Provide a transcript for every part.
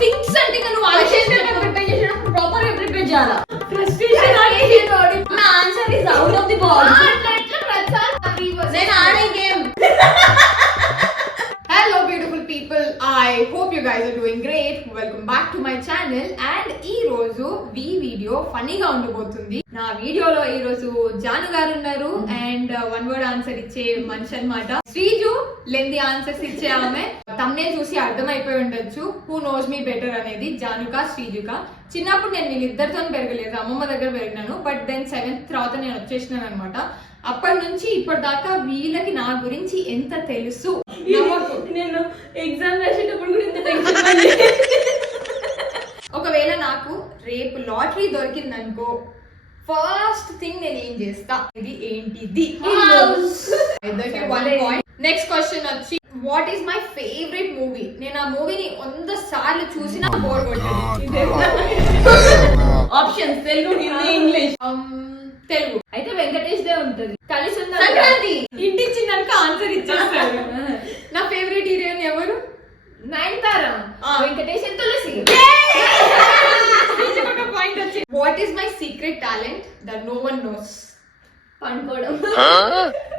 Things అంటే నువ్వు prepare చేసినప్పుడు ప్రాపర్ గా ప్రిపేర్ చేయాలా. నా answer is out of the box. నేను ఆడే game. Hello beautiful people, I hope you guys are doing great. Welcome back to my channel and ee roju video funny ga undabotundi. Na video lo ee roju Janu garu unnaru and one word answer iche manishi annamata. Sriju lengthy answers iche ame thumbnail chusi ardham అయిపోయి ఉండొచ్చు who knows me better అనేది జానుకా శ్రీజుక. చిన్నప్పుడు నేను వీళ్ళిద్దరితో పెరగలేదు, అమ్మమ్మ దగ్గర పెరిగినాను. But then 7th తర్వాత నేను వచ్చేసినాను అనమాట. అప్పటి నుంచి ఇప్పటిదాకా వీళ్ళకి నా గురించి ఎంత తెలుసు. నేను ఎగ్జామ్ రాసేటప్పుడు కూడా ఇంత టెన్షన్. ఒకవేళ నాకు రేపు లాటరీ దొరికిందనుకో ఫస్ట్ థింగ్ నేను ఏం చేస్తా, ఇది ఏంటిది. నెక్స్ట్ క్వశ్చన్ వచ్చి what is my favourite movie. నేను ఆ మూవీని 100 సార్లు చూసినా బోర్ కొట్టదు. Options Telugu, Hindi, English. తెలుగు అయితే వెంకటేష్ దే ఉంటది. కలిసి ఉన్న సంక్రాంతి. ఇంటిచ్చిందనుక ఆన్సర్ ఇచ్చేస్తారు. నా ఫేవరెట్ హీరోయిన్ ఎవరు? నయనతార. వెంకటేష్ తులసి. పాయింట్ వచ్చి what is my secret talent that no one knows. పండుకోవడం.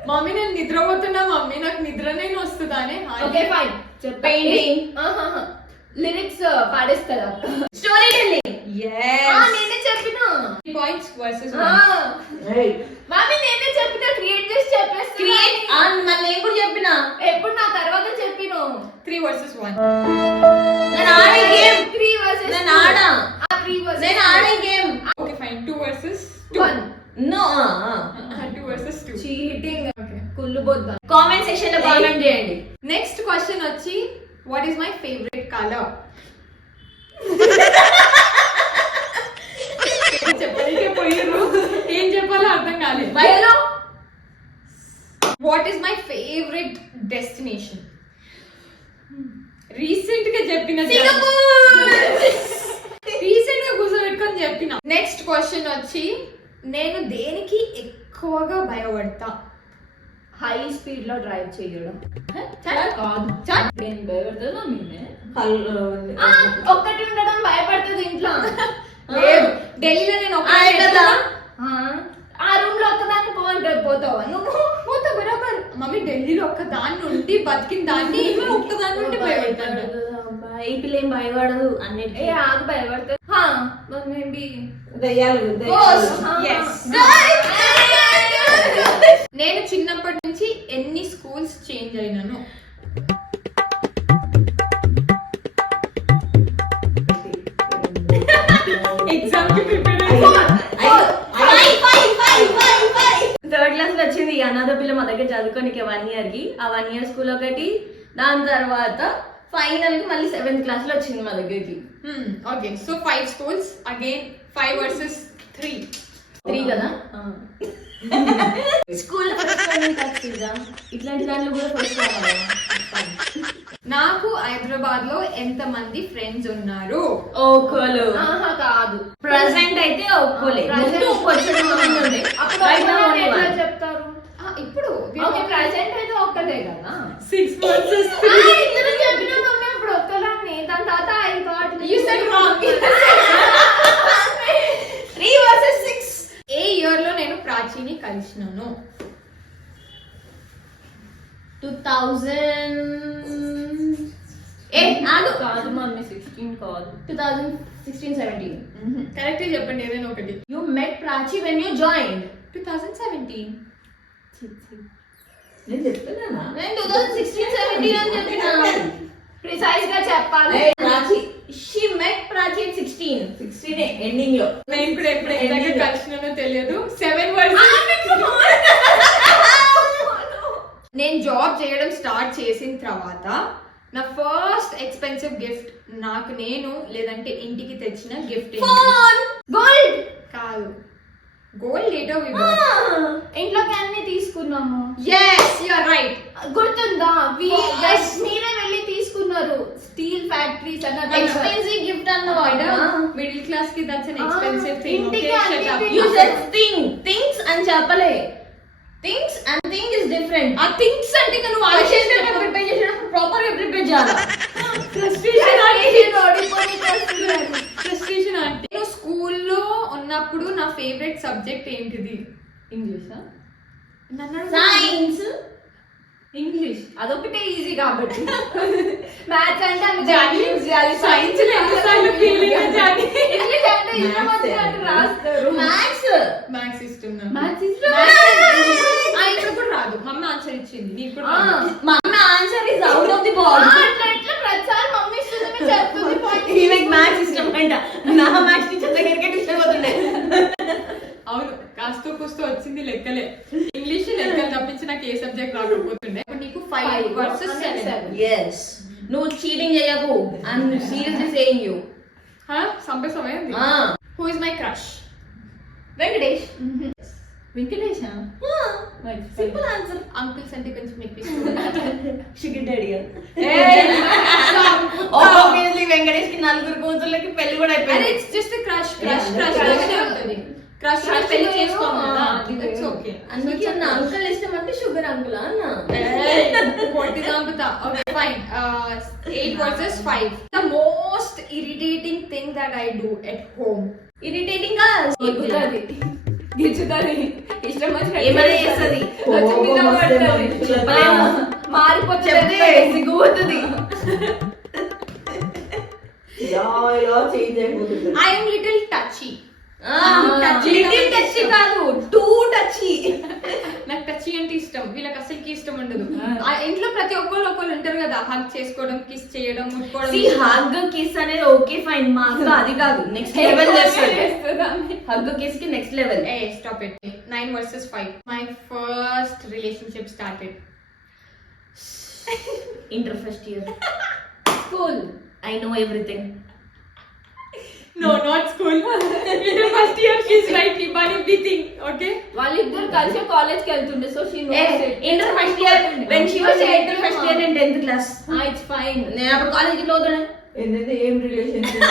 మమ్మీ నేను నిద్రపోతున్నా మమ్మీ, నాకు నిద్రనే వస్తుందానే. Okay fine. పెయింటింగ్. లిరిక్స్ పాడేస్తారా? Storytelling. నేనే చెప్పినా. పాయింట్స్ వర్సెస్ మమ్మీ నేనే చెప్పినా, క్రియేట్ చేసి చెప్పేస్తా. క్రియేట్ మళ్ళీ నేను కూడా చెప్పినా. ఎప్పుడు నా తర్వాత చెప్పినా. 3 versus 1. నేను ఆడే గేమ్ 3 versus నేను ఆడా. 3 versus నేను ఆడే గేమ్. Okay fine. 2 versus 1. నో 2 versus 2. చీటింగ్. ఓకే కుళ్ళు బొద్దా. కామెంట్ సెక్షన్ లో కామెంట్ చేయండి. నెక్స్ట్ క్వశ్చన్ వచ్చి what is my favourite colour. చెప్పలేకే పోయారు, ఏం చెప్పాలో అర్థం కాలేదు. బయలో what is my favourite destination. Recent గా చెప్పిన, రీసెంట్ గా కూర్చోబెట్టుకొని చెప్పిన. నెక్స్ట్ క్వశ్చన్ వచ్చి నేను దేనికి ఎక్కువగా భయపడతా. హై స్పీడ్ లో డ్రైవ్ చేయడం. ఒక్కటి ఉండడం భయపడుతుంది ఇంట్లో. ఢిల్లీలో నేను ఆ రూమ్ లో ఒక్కదాన్ని పోతావా నువ్వు? పోతా బరాబర్. మమ్మీ ఢిల్లీలో ఒక్కదాన్ని ఉండి బతికిన దాన్ని ఒక్కదాన్ని ఉండి భయపడతాను. ఈ పిల్ల ఏం భయపడదు అన్నిటి. ఆగు భయపడుతుంది. నేను చిన్నప్పటి నుంచి ఎన్ని స్కూల్స్ చేంజ్ అయినాను. ఎగ్జామ్ కి ప్రిపేర్ థర్డ్ క్లాస్ లో వచ్చింది అనాథ పిల్ల మా దగ్గర చదువుకోనికి 1 year కి. ఆ 1 year స్కూల్ ఒకటి, దాని తర్వాత ఫైనల్ కి మళ్ళీ 7th క్లాస్ లో వచ్చింది మా దగ్గరికి. Okay so 5 schools again 5 versus 3 కదా. స్కూల్ ఇట్లాంటి దాంట్లో కూడా ఫస్ట్ రావాలి. నాకు హైదరాబాద్ లో ఎంత మంది ఫ్రెండ్స్ ఉన్నారు. ఒక్కలు కాదు, ప్రెసెంట్ అయితే ఒక్కలే. చెప్తారు ఇప్పుడు ప్రెసెంట్ అయితే ఒక్కలే కదా. 6 versus 3 చెప్పిన మమ్మీ అప్పుడు ఒక్కలాన్ని. దాని తర్వాత I thought you said wrong. 3 versus 6. A year లో నేను ప్రాచీని కలిసినాను. 2000. కాదు మమ్మీ 16 కాదు, 2016-17. కరెక్ట్ చెప్పండి ఏదైనా ఒకటి. You met Prachi when you joined. 2017. నేను చెప్తున్నానా? నేను 2016-17 అని చెప్పినా. ప్రిసైజ్ గా చెప్పాలి. Prachi, she met Prachi in 16 ending లో. నేను కూడా ఎప్పుడు ఎగ్జాక్ట్ కలిసినానో తెలియదు. 7 versus. నేను జాబ్ చేయడం స్టార్ట్ చేసిన తర్వాత నా ఫస్ట్ ఎక్స్పెన్సివ్ గిఫ్ట్ నాకు నేను లేదంటే ఇంటికి తెచ్చిన గిఫ్ట్ గోల్డ్ కాదు. గోల్డ్ ఏటో ఇంట్లోకి అన్ని తీసుకున్నాము. yes you are right. గుర్తుందా? మీరే వెళ్ళి తీసుకున్నారు స్టీల్ ఫ్యాక్టరీస్ అన్న ఎక్స్పెన్సివ్ గిఫ్ట్ అన్నవాడు. మిడిల్ క్లాస్ కి that's an expensive thing. You said things అని చెప్పలే. Things and thing is different. ఆ థింగ్స్ అంటే నువ్వు క్వశ్చన్ ఆలోచించే పేపర్ ప్రిపేర్ చేసేటప్పుడు ప్రాపర్ గా ప్రిపేర్ చేయాలి. ఫ్రస్ట్రేషన్ అంటే నేను స్కూల్లో ఉన్నప్పుడు నా ఫేవరెట్ సబ్జెక్ట్ ఏంటిది? ఇంగ్లీషా? సైన్స్. ఇంగ్లీష్ అదొకటే ఈజీ కాబట్టి. మ్యాథ్స్ అంటే సైన్స్ రాస్తారు. మ్యాథ్స్ ఇష్టం నాకు. మ్యాథ్స్ ఇక్కడ కూడా రాదు. మమ్మీ ఆన్సర్ ఇచ్చింది, నీకు కూడా రాదు. మా answer is out of the box. ప్రతిసారి మమ్మీ ఇష్టమే చెప్తుంది. ఈమెకి మ్యాథ్స్ ఇష్టం అంట. నా మ్యాథ్స్ టీచర్ దగ్గరికి ట్యూషన్ పోతుండే. అవును, కాస్తో కూస్తూ వచ్చింది లెక్కలే. ఇంగ్లీష్ లెక్కలు తప్పించి నాకు ఏ సబ్జెక్ట్ రాకపోతుండే. ఇప్పుడు నీకు 5 వర్సెస్ 7. yes నువ్వు చీటింగ్ చేయకు. I'm seriously saying you. సంపే సమయం. Who is my crush? Venkatesh. Venkatesh simple answer. Uncles అంటే కొంచెం ఎక్కువ ఇష్టం. Sugar daddy. ఆబ్వియస్లీ వెంకటేష్ కి 4 కూతుర్లకి పెళ్లి కూడా అయిపోయింది. It's just crush. క్రష్ పెళ్లి చేసుకోము కదా. It's okay. అందుకే అన్న అంకుల్ ఇష్టం అంటే షుగర్ అంకుల్ అన్న. కొట్టి చంపుతా. Okay fine. 8 versus 5. The most irritating thing that I do at home. Irritating గా గిచ్చుతుంది. ఇష్టం వచ్చినట్టు ఏమైనా చేస్తుంది. చెప్పలేము. మారిపోతుంది. సిగ్గుపోతుంది. I am little touchy. Little టచీ కాదు, టూ టచీ. నాకు టచీ అంటే ఇష్టం, వీళ్ళకి అసలుకి ఇష్టం ఉండదు. ఆ ఇంట్లో ప్రతి ఒక్కళ్ళు ఉంటారు కదా, హగ్ చేసుకోవడం, కిస్ చేయడం, ముట్టుకోవడం. హగ్ కిస్ అనేది ఓకే ఫైన్, మా అక్క అది కాదు, నెక్స్ట్ లెవెల్ హగ్ కిస్ కి next level. A stop it. 9 versus 5. My first relationship started inter first year. School. I know everything. No, not school. Inter first year she's right. But everything, okay? వాళ్ళిద్దరు కలిసి college కి వెళ్తుండే, so she knows it. Inter first year when she was in inter first year in 10th class. It's fine. నేను అప్పుడు college కి పోతున్నా. ఏంటంటే ఏం రిలేషన్షిప్?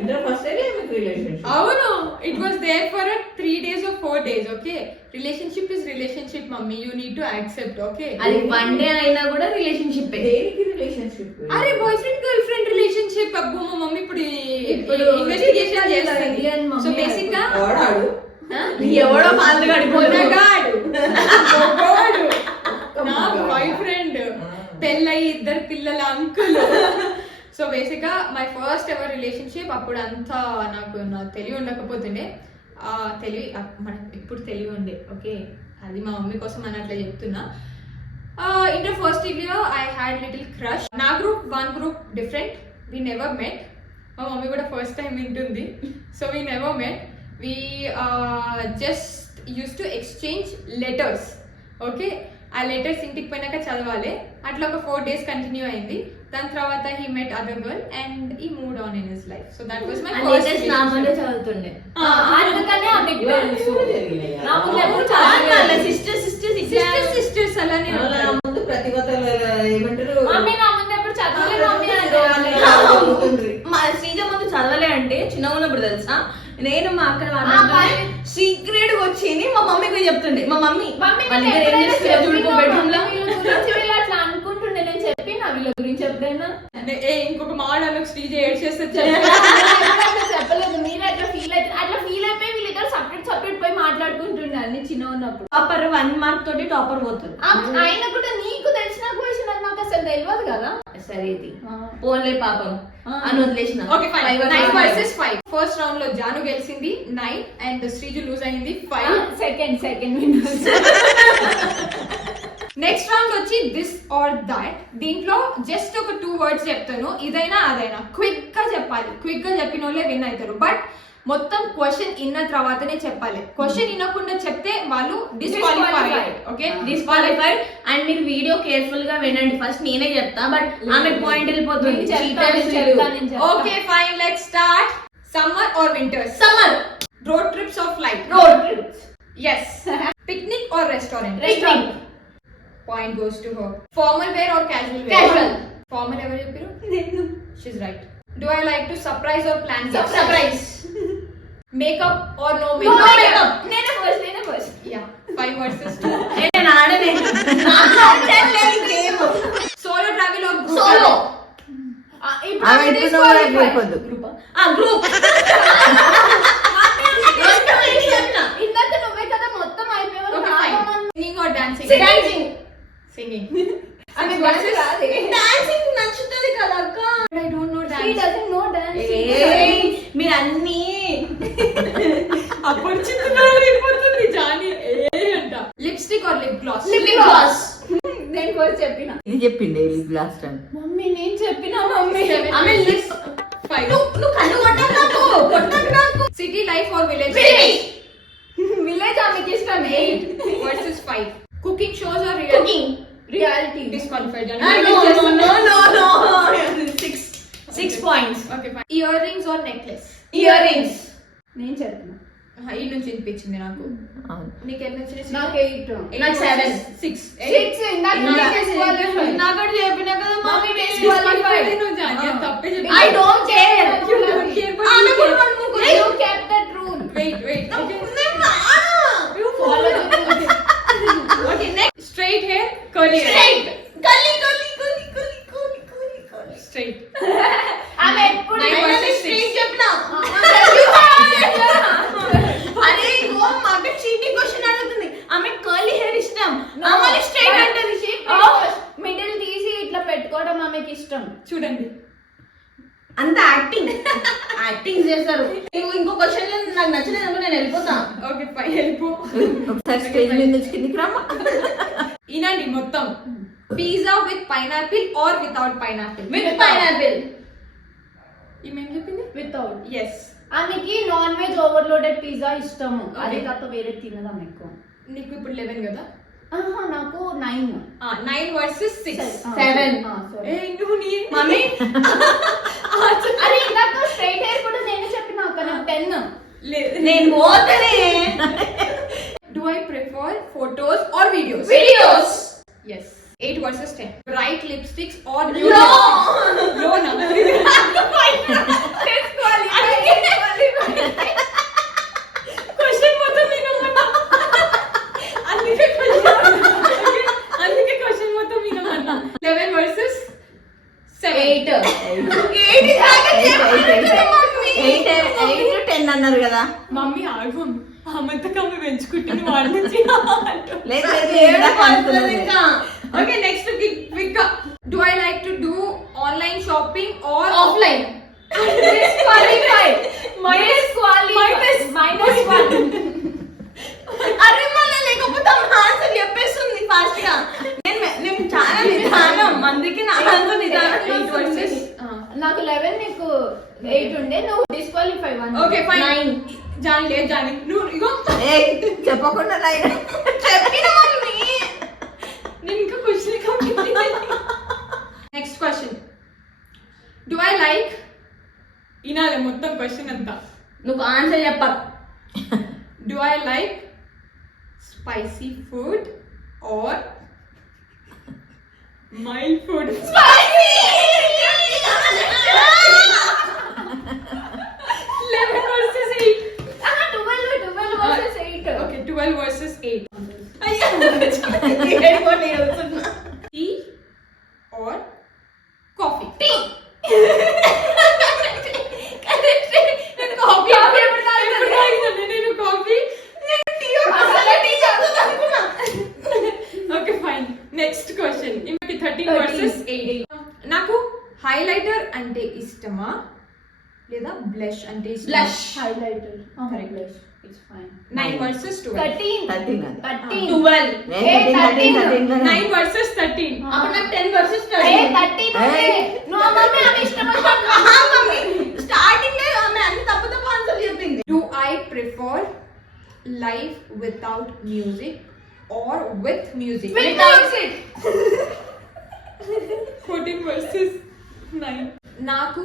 ఇంటర్ ఫస్ట్ ఇయర్ ఏం రిలేషన్షిప్? అవును, it was there for 3 days or 4 days, okay? Relationship is relationship, mummy. You need to accept, okay? అది one day అయినా కూడా రిలేషన్షిప్. దేనికి రిలేషన్షిప్? అరే boy friend girl friend relationship. అబ్బో మా mummy ఇప్పుడు ఇన్వెస్టిగేషన్ చేస్తుంది. సో బేసిక్ గా వాడాడు ఎవడో పాలు పొన్నగాడు నా బాయ్ ఫ్రెండ్, పెళ్ళయి 2 పిల్లల అంకుల్. సో బేసిక్ గా మై ఫస్ట్ ఎవర్ రిలేషన్షిప్. అప్పుడు అంతా నాకు తెలివి ఉండకపోతుండే. తెలివి మనకు ఇప్పుడు తెలివి ఉండే, ఓకే? అది మా మమ్మీ కోసం అని అట్లా చెప్తున్నా. Inter first year I had little crush. నా group 1 group different. We never met. మా మమ్మీ కూడా ఫస్ట్ టైం వింటుంది. So we never met. We just use to exchange letters, okay? ఆ లెటర్స్ ఇంటికి పోయినాక చదవాలి. అట్లా ఒక 4 days కంటిన్యూ అయింది. దాని తర్వాత he met other girl and he moved on in his life. So that was my first నామనే చదువుతుండే. అందుకనే ఆమెకు తెలుసు. నా ముందు ఎప్పుడు సిస్టర్స్ అలానే ఉంటారు. ముందు ప్రతిభతలు ఏమంటారు? మమ్మీ నా ముందు ఎప్పుడు చదవలేదు మమ్మీ మా శ్రీజ ముందు చదవలే అంటే చిన్నగా ఉన్నప్పుడు తెలుసా, నేను మా అక్కడ సీక్రెట్ గా వచ్చి మా మమ్మీకి చెప్తుండే. మా మమ్మీ బెడ్రూమ్ లో అట్లా అనుకుంటుండే. నేను చెప్పిన వీళ్ళ గురించి ఎప్పుడైనా ఇంకొక మాట శ్రీజ ఏడ్చేస్తే చెప్పలేదు. మీరు అట్లా ఫీల్ అయిపోయి వీళ్ళిద్దరు సపరేట్ పోయి మాట్లాడుకుంటుండే అన్ని చిన్న ఉన్నప్పుడు. టాపర్ 1 mark తోటి టాపర్ పోతుంది. ఆయన కూడా నీకు తెలిసిన క్వశ్చన్ అది నాకు అసలు తెలియదు కదా. సరే ఇది పోన్లే పాపం అని వదిలేసిన. Okay fine. 9 versus 5. First round లో జాను గెలిచింది 9 అండ్ శ్రీజు లూజ్ అయింది 5. Second winner. నెక్స్ట్ రౌండ్ వచ్చి దిస్ ఆర్ దట్. దీంట్లో జస్ట్ ఒక 2 words చెప్తాను, ఇదైనా అదైనా. క్విక్ గా చెప్పాలి. క్విక్ గా చెప్పిన వాళ్ళే విన్ అవుతారు. బట్ మొత్తం క్వశ్చన్ ఇన్న తర్వాతనే చెప్పాలి. క్వశ్చన్ వినకుండా చెప్తే వాళ్ళు డిస్క్వాలిఫైడ్, ఓకే? డిస్క్వాలిఫైడ్. అండ్ మీరు వీడియో కేర్ఫుల్ గా వినండి. ఫస్ట్ నేనే చెప్తా, బట్ ఆమె పాయింట్ వెళ్ళిపోతుంది. Okay fine, let's start. Summer or winter? Summer. Road trips or flight? Road trips. yes. Picnic or restaurant? Restaurant. Point goes to her. Formal wear or casual wear? Casual. Formal ఎవరు చెప్పారు? She's right. Do I like to surprise or plan gifts? Surprise. Makeup or no No makeup? makeup. నేనే first Yeah. versus 2. నేను ఆడలేదు Solo travel or group solo travel? ఇప్పుడు ఆమె ఆమె ఇప్పుడు నువ్వు disqualify. అయిపోద్దు. గ్రూప్ ఇందాక నువ్వే కదా మొత్తం అయిపోయావు Okay, fine. Singing or dancing? Dancing Singing. ఆమె Six డాన్స్ versus- రాదే. డాన్సింగ్ నచ్చుతుంది కదా అక్క But I don't know She dancing. doesn't know dancing. ఏయ్, మీరు అన్ని అపరిచితురాలు అయిపోతుంది జానీ అంట. Lipstick or lip gloss? Lip gloss నేను ఫస్ట్ చెప్పిన ఇది చెప్పిండే లాస్ట్ టైం. మమ్మీ నేను చెప్పిన మమ్మీ ఆమె లిప్ 5. నువ్వు కన్ను కొట్టకు నాకు కొట్టకు నాకు City life or village? Village ఆమెకి ఇష్టం 8 versus 5. Cooking shows or reality? Cooking reality Disqualified. No. 6 points Okay, fine. Earrings or necklace? Ear rings నేను చెప్పిన ఈ నుంచి వినిపించింది నాకు. అవును. నీకు ఎన్ని వచ్చినాయి? నాకు 8 నాకు 7. 6. 6 ఇందాక నేను disqualify. నాకు కూడా చెప్పిన కదా మమ్మీ మమ్మీ disqualified. నువ్వు జానీ అది తప్పే చెప్పి. I don't care. You don't care, but ఆమె you కూడా care. రెండు ముగ్గురు. You kept that rule. Wait. నేను రాను. You Follow the rules. Okay, next. Straight hair, curly hair. Straight. Kalli. Straight. ఆమె ఎప్పుడు Nine అయినా versus నేను six. straight చెప్పినా. అరే ఇగో మాకు చీటింగ్ క్వశ్చన్ అడుగుతుంది ఆమె కర్లీ హెయిర్ ఇష్టం ఆమె స్ట్రైట్ అంటది మిడిల్ తీసి ఇట్లా పెట్టుకోవడం ఆమెకి ఇష్టం. చూడండి. అంత యాక్టింగ్ చేస్తారు ఇంకో క్వశ్చన్ నాకు నచ్చలేదు నేను వెళ్ళిపోతా ఓకే ఫైన్ వెళ్ళిపో. ఒకసారి స్టేజ్ మీద నుంచి కిందికి రమ్మా. ఈనండి మొత్తం. Pizza with pineapple or without pineapple? With pineapple ఈమెం చెప్పింది? వితౌట్. ఎస్. ఆమెకి నాన్ వెజ్ ఓవర్లోడెడ్ పిజ్జా ఇష్టము. Okay. అది తప్ప వేరే తినదు ఆమె ఎక్కువ. నీకు ఇప్పుడు 11 కదా? నాకు 9. 9 versus 6. 7. ఏ నువ్వు నీ మమ్మీ అరే ఇందాక స్ట్రైట్ హెయిర్ కూడా నేను చెప్పిన అక్క నాకు 10. నేను పోతనే Do I prefer photos or videos? Videos Yes. 8 versus 10. Bright lipsticks or No. No, no. Question మొత్తం వినమన్నా. అందుకే question మొత్తం వినమన్నా. 11 versus 7. 8 10 అన్నారు కదా. మమ్మీ ఆగు. ఆమె పెంచుకుంటుంది వాళ్ళ నుంచి. లేదు ఇందాక అనుకున్నది. Okay, next quick. Do I like to do online shopping or offline Disqualified. -1. అరే మళ్ళీ లేకపోతే ఆన్సర్ చెప్పేస్తుంది ఫాస్ట్ గా నేను చాలా నిదానం అందుకే నా ఆన్సర్ నిదానం 8 versus నాకు 11 నీకు 8 ఉండే నువ్వు డిస్క్వాలిఫై 1. Okay fine. 9. జానీ నువ్వు ఇగో ఏయ్, చెప్పకుండా నాయన. చెప్పిన మమ్మీ నేను ఇంకా question complete. Next question. Do I like ఇనాలే మొత్తం క్వశ్చన్ అంతా. నువ్వు ఆన్సర్ చెప్ప do I like spicy food or mild food? 11 versus 8. 12 versus 8. Okay, 12 versus 8. Tea or coffee? Tea నేను కాఫీ ఎప్పుడు తాగినాను నేను coffee. Okay fine. Next question. ఈమెకి 13 versus 8. నాకు హైలైటర్ అంటే ఇష్టమా లేదా బ్లష్ అంటే ఇష్టమా? Blush Highlighter. Correct. Blush. It's fine. 9 versus 12. 13. 13 అది. 13. 12 13 9 versus 13. అప్పుడు నాకు 10 వర్సెస్ 13 ఉంది. నువ్వు మమ్మీ ఆమె ఇష్టం మమ్మీ స్టార్టింగ్ లో ఆమె అన్ని తప్పు ఆన్సర్ చెప్పింది Do I prefer life without music or with music? With music. 14 versus 9. నాకు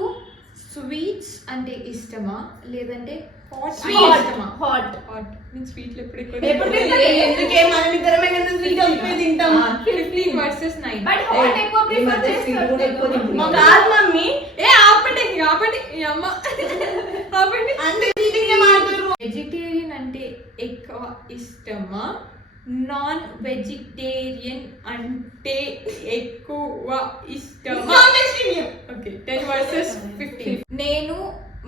స్వీట్స్ అంటే ఇష్టమా లేదంటే హాట్ Sweet. ఇష్టమా? Hot. హాట్. నేను స్వీట్లు ఎప్పుడు ఎప్పుడు తింటా? ఎందుకే మనం ఇద్దరమే కదా స్వీట్ కలిపి తింటాం 15 versus 9. But hot ఎక్కువ ఈ prefer మధ్య sweet కూడా ఎక్కువ చేస్తారు. తింటున్నాం. కాదు మమ్మీ ఏ ఆపండి ఈ అమ్మ ఆపండి. అంటే చీటింగ్ మాట్లాడు వెజిటేరియన్ అంటే ఎక్కువ ఇష్టమా నాన్ వెజిటేరియన్ అంటే ఎక్కువ ఇష్టం. Okay 10 versus 15. నేను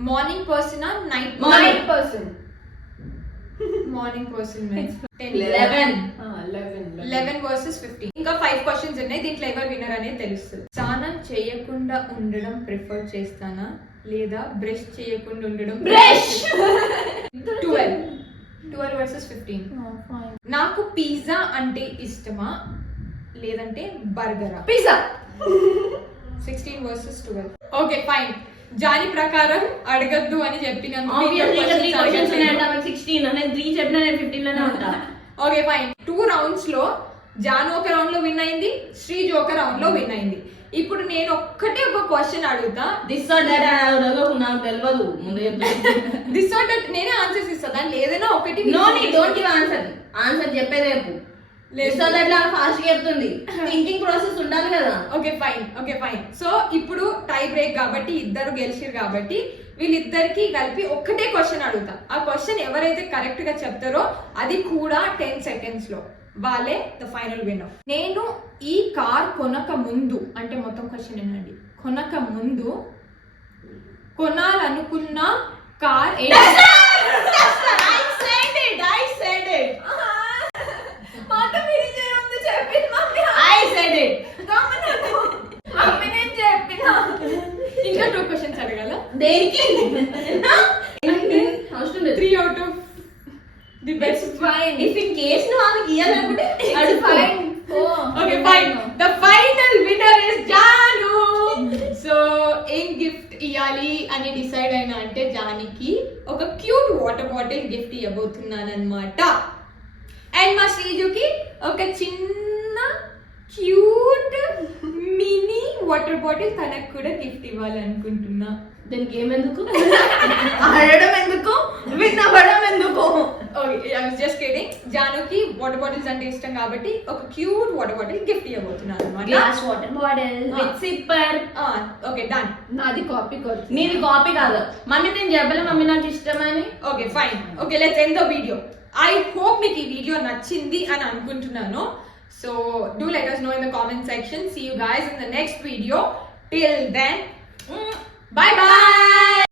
morning person night night person morning person 11. 11 versus 15. ఇంకా 5 క్వశ్చన్స్ ఉన్నాయి. దీంట్లో ఎవరు విన్నర్ అనేది తెలుస్తుంది. స్నానం చేయకుండా ఉండడం ప్రిఫర్ చేస్తానా లేదా బ్రష్ చేయకుండా ఉండడం? బ్రష్. 12 వర్సెస్ 15. నాకు పిజ్జా అంటే ఇష్టమా లేదంటే బర్గరా? పిజ్జా. 16 వర్సెస్ 12. Okay fine. జాని ప్రకారం అడగద్దు అని చెప్పినందుకు Obviously, ఇంకా 3 questions ఉన్నాయంట. ఆమెకు 16. నేను 3 చెప్పినా నేను 15 లోనే ఉంటా. Okay fine. 2 రౌండ్స్ లో జాను ఒక రౌండ్ లో విన్ అయింది, శ్రీజు ఒక రౌండ్ లో విన్ అయింది. ఇప్పుడు నేను ఒక్కటే ఒక క్వశ్చన్ అడుగుతా. దిస్ ఆర్ దట్ నాకు తెలియదు ముందు దిస్ ఆర్ దట్ నేనే ఆన్సర్స్ ఇస్తా. దాంట్లో ఏదైనా ఒకటి నో నీ డోంట్ గివ్ ఆన్సర్ చెప్పేదే చెప్పు. దిస్ ఆర్ దట్ లాగా ఫాస్ట్ చెప్తుంది. థింకింగ్ ప్రాసెస్ ఉండాలి కదా. Okay fine. సో ఇప్పుడు టై బ్రేక్ కాబట్టి ఇద్దరు గెలిచిరు కాబట్టి వీళ్ళిద్దరికి కలిపి ఒక్కటే క్వశ్చన్ అడుగుతా. ఆ క్వశ్చన్ ఎవరైతే కరెక్ట్ గా చెప్తారో అది కూడా 10 seconds లో వాళ్ళే ద ఫైనల్ విన్నర్. నేను ఈ కార్ కొనక ముందు అంటే మొత్తం క్వశ్చన్ ఏంటండి, కొనక ముందు కొనాలనుకున్న కార్ I said it. మొత్తం ఇది చేయొద్దు చెప్పింది mummy. I said it. Mummy నేను చెప్పినా. ఇంకా 2 క్వశ్చన్స్ అడగాల. దేనికి అవసరం లేదు. 3 out of the best. Fine. If in case నువ్వు ఆమెకి ఇయ్యాలనుకుంటే అడుగు. Fine. Okay, fine. The final winner is Janu. So, ఏం గిఫ్ట్ ఇవ్వాలి అని డిసైడ్ అయినా అంటే జానికి ఒక క్యూట్ వాటర్ బాటిల్ గిఫ్ట్ ఇవ్వబోతున్నాను అనమాట. అండ్ మా శ్రీజుకి ఒక చిన్న క్యూట్ మినీ వాటర్ బాటిల్ తనకు కూడా గిఫ్ట్ ఇవ్వాలనుకుంటున్నా. దీనికి ఏమెందుకు ఆడడం ఎందుకు విన్ అవ్వడం ఎందుకు? Okay I was just kidding. జానుకి వాటర్ బాటిల్స్ అంటే ఇష్టం కాబట్టి ఒక క్యూట్ వాటర్ బాటిల్ గిఫ్ట్ ఇవ్వబోతున్నాను అనమాట. Glass water bottle with sipper. Okay done. నాది కాపీ కొడు. నీది కాపీ కాదు. మమ్మీ నేను చెప్పలే మమ్మీ నాకు ఇష్టమని. Okay fine. Okay let's end the video. I hope మీకు ఈ వీడియో నచ్చింది అని అనుకుంటున్నాను. So do let us know in the comment section. See you guys in the next video. Till then, bye bye.